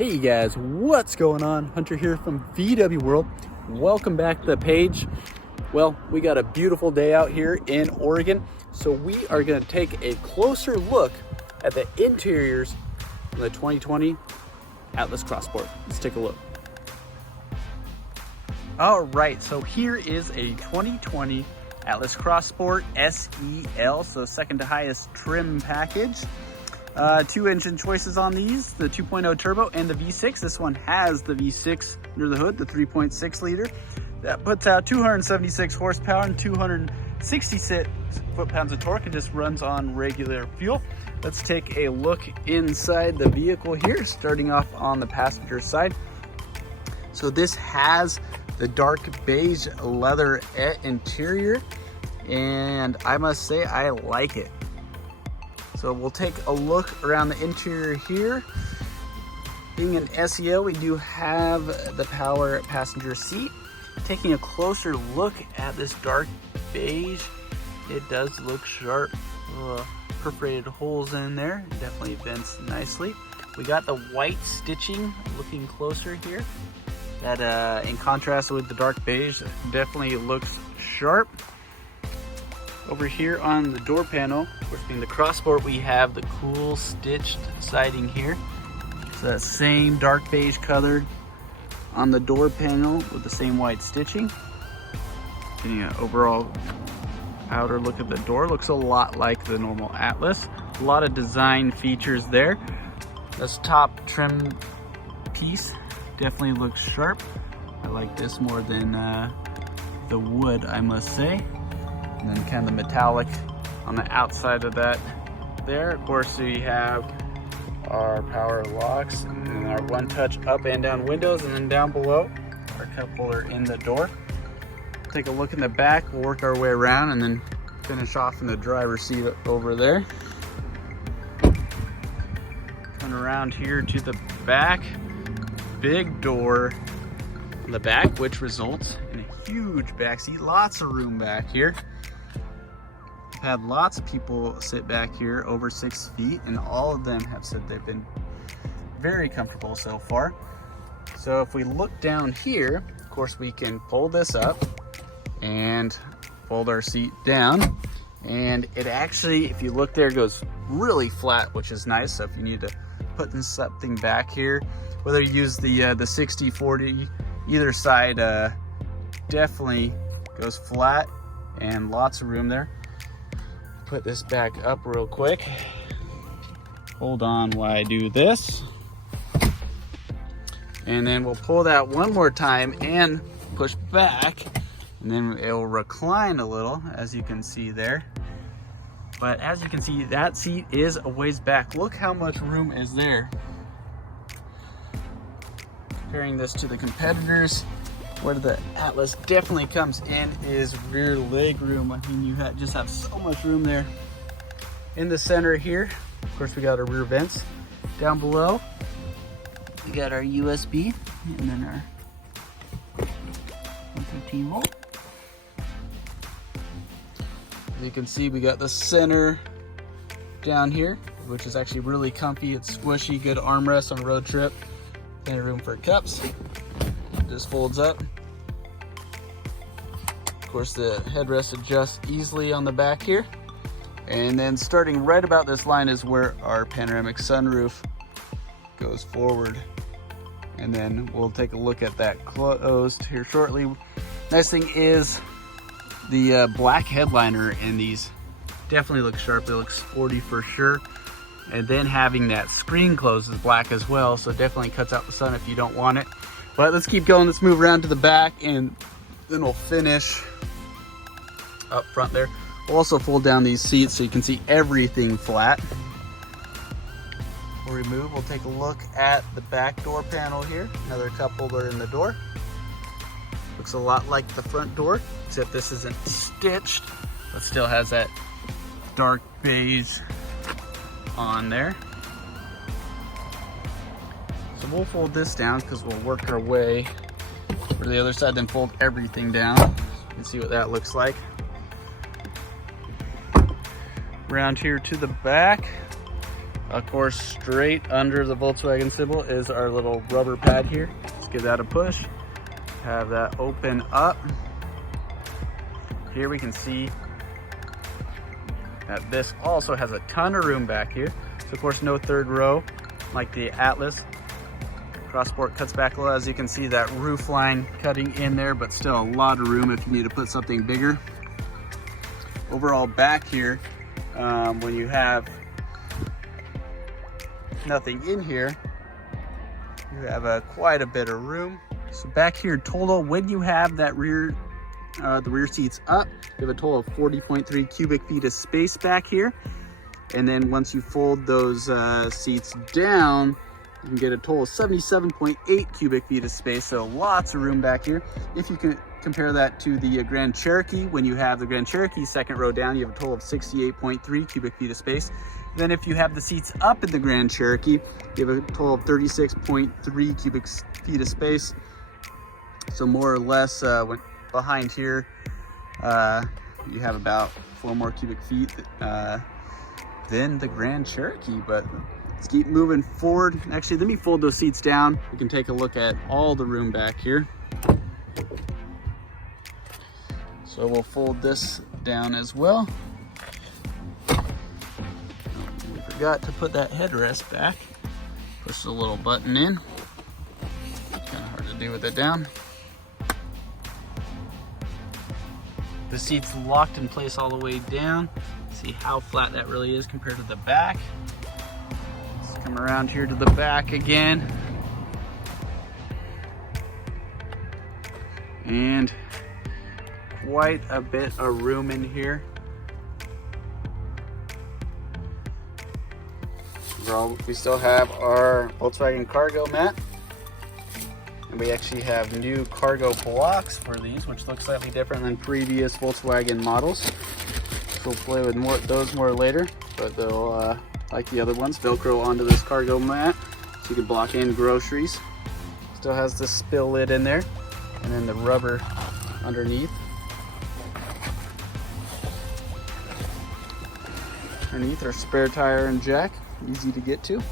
Hey guys, what's going on? Hunter here from VW World. Welcome back to the page. Well, we got a beautiful day out here in Oregon, so we are going to take a closer look at the interiors of the 2020 Atlas Cross Sport. Let's take a look. All right, so here is a 2020 Atlas Cross Sport SEL, so second to highest trim package. Two engine choices on these, the 2.0 turbo and the V6. This one has the V6 under the hood, the 3.6 liter. That puts out 276 horsepower and 266 foot-pounds of torque. It just runs on regular fuel. Let's take a look inside the vehicle here, starting off on the passenger side. So this has the dark beige leather interior, and I must say I like it. So we'll take a look around the interior here. Being an SEL, we do have the power passenger seat. Taking a closer look at this dark beige, it does look sharp. Perforated holes in there, definitely vents nicely. We got the white stitching looking closer here. That in contrast with the dark beige, definitely looks sharp. Over here on the door panel, of course being the Cross Sport, we have the cool stitched siding here. It's that same dark beige color on the door panel with the same white stitching. Getting an overall outer look at the door, looks a lot like the normal Atlas. A lot of design features there. This top trim piece definitely looks sharp. I like this more than the wood, I must say. And then kind of the metallic on the outside of that there. Of course, we have our power locks and then our one-touch up and down windows, and then down below, our cup holder in the door. Take a look in the back, we'll work our way around and then finish off in the driver's seat over there. Coming around here to the back, big door on the back, which results in a huge back seat, lots of room back here. Had lots of people sit back here over 6 feet, and all of them have said they've been very comfortable so far. So if we look down here, of course we can pull this up and fold our seat down, and it actually, if you look there, goes really flat, which is nice. So if you need to put something back here, whether you use the 60-40 either side, definitely goes flat and lots of room there. Put this back up real quick. Hold on while I do this. And then we'll pull that one more time and push back, and then it'll recline a little, as you can see there. But as you can see, that seat is a ways back. Look how much room is there. Comparing this to the competitors, where the Atlas definitely comes in is rear leg room. I mean, you just have so much room there. In the center here, of course, we got our rear vents. Down below, we got our USB, and then our 115 volt. As you can see, we got the center down here, which is actually really comfy. It's squishy, good armrest on a road trip. Plenty of room for cups. Just folds up. Of course, the headrest adjusts easily on the back here. And then starting right about this line is where our panoramic sunroof goes forward. And then we'll take a look at that closed here shortly. Nice thing is the black headliner in these definitely looks sharp. It looks sporty for sure. And then having that screen closed is black as well, so definitely cuts out the sun if you don't want it. But let's keep going. Let's move around to the back, and then we'll finish up front there. We'll also fold down these seats so you can see everything flat. Before we move, we'll take a look at the back door panel here. Another cup holder in the door. Looks a lot like the front door, except this isn't stitched, but still has that dark beige on there. So we'll fold this down because we'll work our way for the other side, then fold everything down. You can see what that looks like. Around here to the back, Of course, straight under the Volkswagen symbol is our little rubber pad here. Let's give that a push. Have that open up. Here we can see that this also has a ton of room back here. So of course, no third row like the Atlas. Cross Sport cuts back a lot. As you can see, that roof line cutting in there, but still a lot of room if you need to put something bigger. Overall back here, when you have nothing in here, you have quite a bit of room. So back here total, when you have that rear, the rear seats up, you have a total of 40.3 cubic feet of space back here. And then once you fold those seats down, you can get a total of 77.8 cubic feet of space. So lots of room back here. If you can compare that to the Grand Cherokee, when you have the Grand Cherokee second row down, you have a total of 68.3 cubic feet of space. Then if you have the seats up in the Grand Cherokee, you have a total of 36.3 cubic feet of space. So more or less behind here, you have about 4 more cubic feet than the Grand Cherokee. But let's keep moving forward. Actually, let me fold those seats down. We can take a look at all the room back here. So we'll fold this down as well. We forgot to put that headrest back. Push the little button in. Kind of hard to do with it down. The seat's locked in place all the way down. See how flat that really is compared to the back. Let's come around here to the back again. And quite a bit of room in here. We still have our Volkswagen cargo mat. And we actually have new cargo blocks for these, which look slightly different than previous Volkswagen models. We'll play with those more later, but they'll, like the other ones, Velcro onto this cargo mat so you can block in groceries. Still has the spill lid in there, and then the rubber underneath. Underneath our spare tire and jack, easy to get to.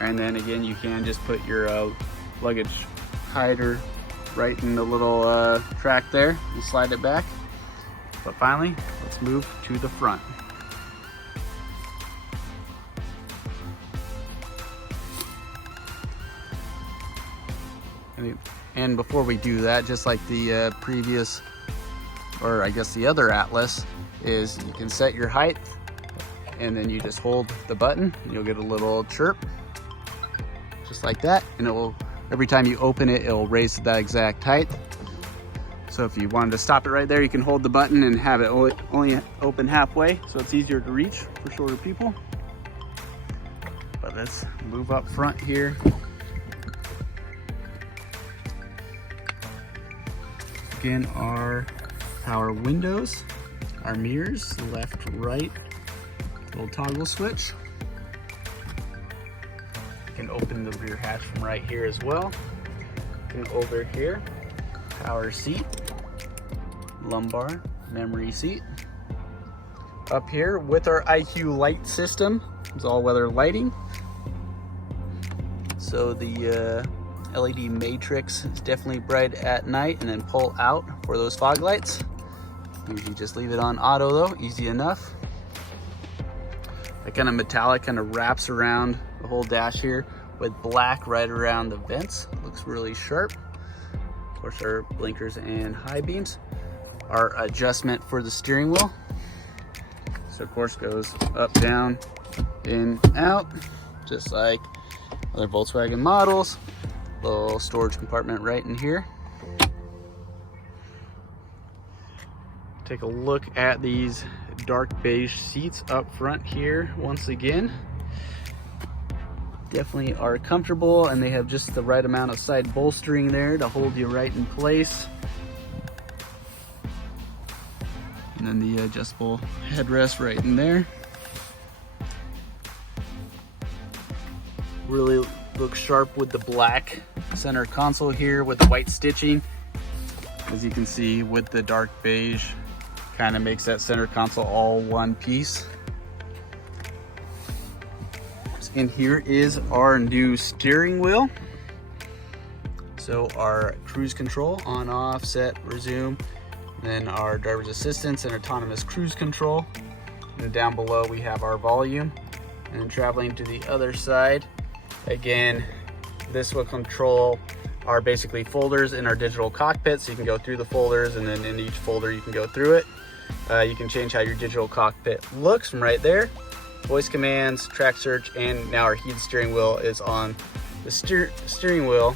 And then again, you can just put your luggage hider right in the little track there and slide it back. But finally, let's move to the front. And before we do that, just like the previous, or I guess the other Atlas, is you can set your height and then you just hold the button and you'll get a little chirp just like that, and it will, every time you open it, it'll raise to that exact height. So if you wanted to stop it right there, you can hold the button and have it only open halfway, so it's easier to reach for shorter people. But let's move up front here. Again, our power windows, our mirrors, left, right, little toggle switch. You can open the rear hatch from right here as well. And over here, power seat, lumbar, memory seat. Up here with our IQ light system, it's all weather lighting. So the LED matrix is definitely bright at night, and then pull out for those fog lights. Usually just leave it on auto though, easy enough. That kind of metallic kind of wraps around the whole dash here with black right around the vents. Looks really sharp. Of course, our blinkers and high beams. Our adjustment for the steering wheel. So of course goes up, down, in, out, just like other Volkswagen models. Little storage compartment right in here. Take a look at these dark beige seats up front here once again. Definitely are comfortable, and they have just the right amount of side bolstering there to hold you right in place. And then the adjustable headrest right in there. Really looks sharp with the black center console here with the white stitching. As you can see with the dark beige, kind of makes that center console all one piece. And here is our new steering wheel. So our cruise control, on, off, set, resume, then our driver's assistance and autonomous cruise control. And down below we have our volume. And then traveling to the other side, again, this will control our basically folders in our digital cockpit, so you can go through the folders, and then in each folder you can go through it. You can change how your digital cockpit looks from right there. Voice commands, track search, and now our heated steering wheel is on the steering wheel.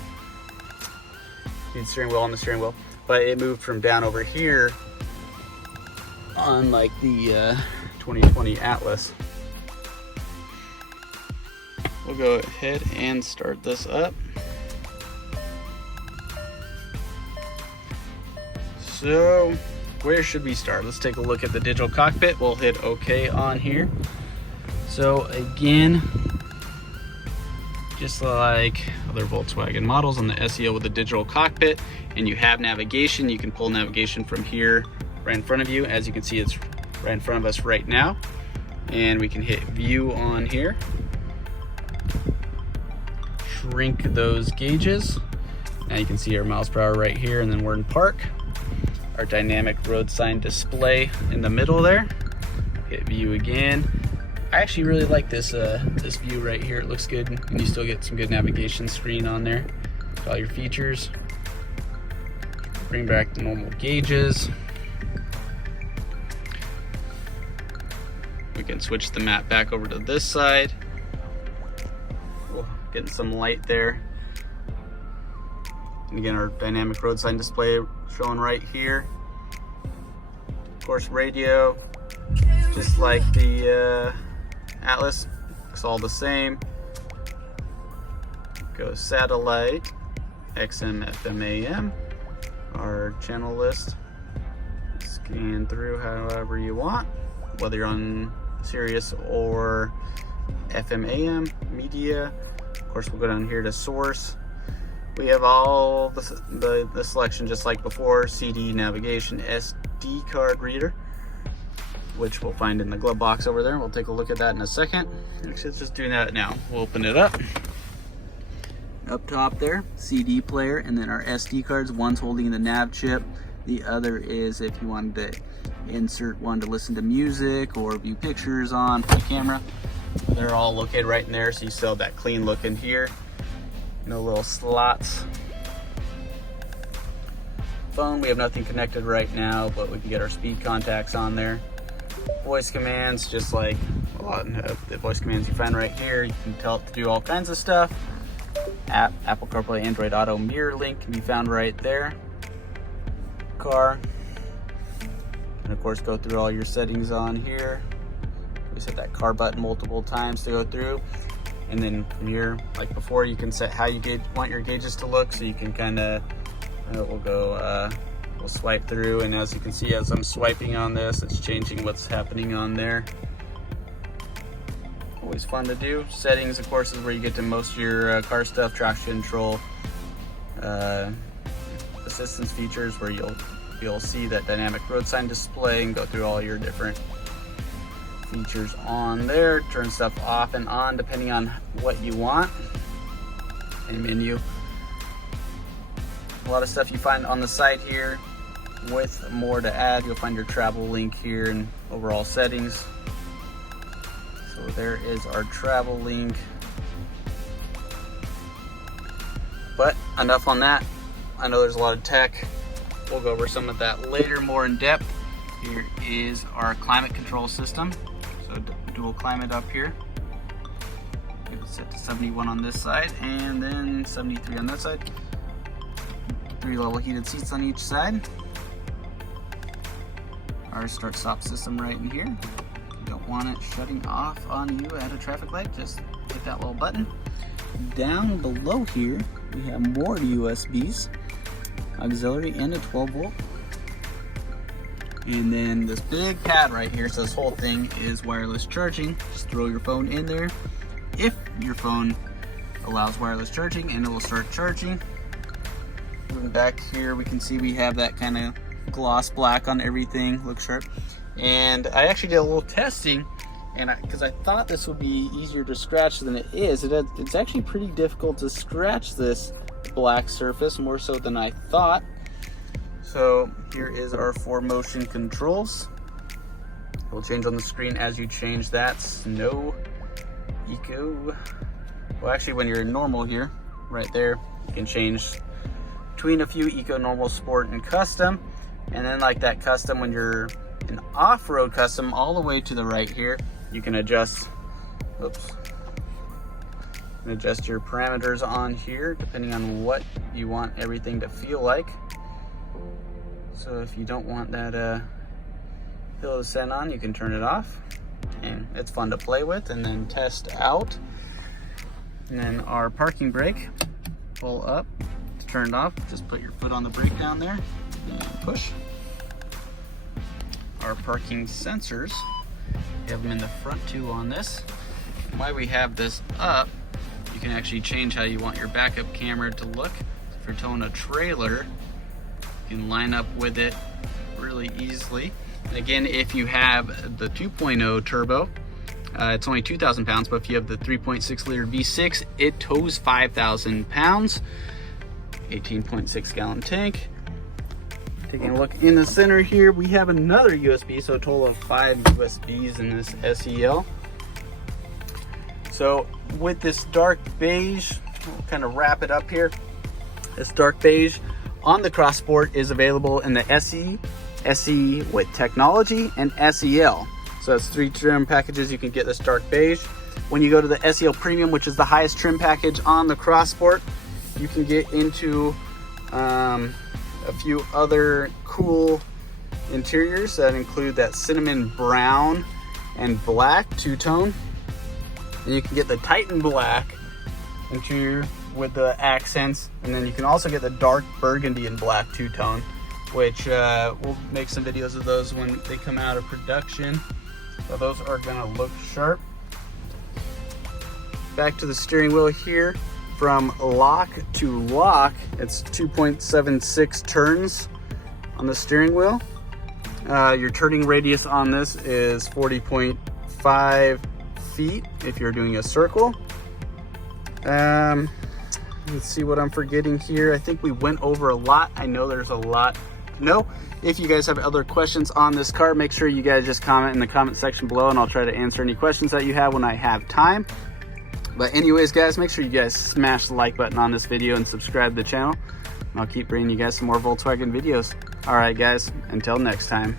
Heated steering wheel on the steering wheel, but it moved from down over here on like the 2020 Atlas. We'll go ahead and start this up. So where should we start? Let's take a look at the digital cockpit. We'll hit OK on here. So again, just like other Volkswagen models on the SEL with the digital cockpit, and you have navigation, you can pull navigation from here right in front of you. As you can see, it's right in front of us right now. And we can hit view on here. Shrink those gauges. Now you can see our miles per hour right here, and then we're in park. Our dynamic road sign display in the middle there. Hit view again. I actually really like this this view right here. It looks good, and you still get some good navigation screen on there. All your features. Bring back the normal gauges. We can switch the map back over to this side. We'll get some light there. And again, our dynamic road sign display showing right here. Of course, radio, just like the Atlas, looks all the same. Go satellite, XM, FM, AM. Our channel list. Scan through however you want, whether you're on Sirius or FM, AM, media. Of course, we'll go down here to source. We have all the selection just like before: CD, navigation, SD card reader, which we'll find in the glove box over there. We'll take a look at that in a second. Actually, let's just do that now. We'll open it up. Up top there, CD player, and then our SD cards. One's holding the nav chip. The other is if you wanted to insert one to listen to music or view pictures on for the camera. They're all located right in there, so you still have that clean look in here. No little slots. Phone, we have nothing connected right now, but we can get our speed contacts on there. Voice commands, just like a lot of the voice commands you find right here. You can tell it to do all kinds of stuff. Apple CarPlay, Android Auto, mirror link can be found right there. Car, and of course go through all your settings on here. We set that car button multiple times to go through. And then from here, like before, you can set how you want your gauges to look, so you can kind of, we'll swipe through, and as you can see, as I'm swiping on this, it's changing what's happening on there. Always fun to do. Settings, of course, is where you get to most of your car stuff, traction control, assistance features, where you'll see that dynamic road sign display and go through all your different features on there. Turn stuff off and on depending on what you want. And menu. A lot of stuff you find on the side here. With more to add, you'll find your travel link here and overall settings. So there is our travel link. But enough on that. I know there's a lot of tech. We'll go over some of that later, more in depth. Here is our climate control system. So dual climate up here. It's set to 71 on this side, and then 73 on that side. 3 level heated seats on each side. Our start stop system right in here. If you don't want it shutting off on you at a traffic light, just hit that little button. Down below here, we have more USBs, auxiliary, and a 12 volt. And then this big pad right here, so this whole thing is wireless charging. Just throw your phone in there. If your phone allows wireless charging, and it will start charging. Moving back here, we can see we have that kind of gloss black on everything, looks sharp. And I actually did a little testing And because I thought this would be easier to scratch than it is, it's actually pretty difficult to scratch this black surface, more so than I thought. So here is our 4 motion controls. It will change on the screen as you change that. Snow, Eco. Well, actually, when you're normal here, right there, you can change between a few: Eco, Normal, Sport, and Custom. And then like that Custom, when you're in off-road Custom, all the way to the right here, you can adjust, adjust your parameters on here depending on what you want everything to feel like. So if you don't want that hill to send on, you can turn it off, and it's fun to play with and then test out. And then our parking brake, pull up, it's turned off, just put your foot on the brake down there and push. Our parking sensors, we have them in the front too on this. Why we have this up, you can actually change how you want your backup camera to look. If you're towing a trailer, you can line up with it really easily. And again, if you have the 2.0 turbo, it's only 2,000 pounds, but if you have the 3.6 liter V6, it tows 5,000 pounds, 18.6 gallon tank. Taking a look in the center here, we have another USB, so a total of 5 USBs in this SEL. So with this dark beige, we'll kind of wrap it up here. This dark beige on the Cross Sport is available in the SE, SE with technology, and SEL. So it's 3 trim packages. You can get this dark beige. When you go to the SEL Premium, which is the highest trim package on the Cross Sport, you can get into a few other cool interiors that include that cinnamon brown and black two-tone. And you can get the Titan black interior with the accents, and then you can also get the dark burgundy and black two-tone, which we'll make some videos of those when they come out of production. So those are gonna look sharp. Back to the steering wheel here. From lock to lock, it's 2.76 turns on the steering wheel. Your turning radius on this is 40.5 feet if you're doing a circle. Let's see what I'm forgetting here. I think we went over a lot. I know there's a lot to know. If you guys have other questions on this car, make sure you guys just comment in the comment section below, and I'll try to answer any questions that you have when I have time. But anyways, guys, make sure you guys smash the like button on this video and subscribe to the channel. And I'll keep bringing you guys some more Volkswagen videos. All right, guys, until next time.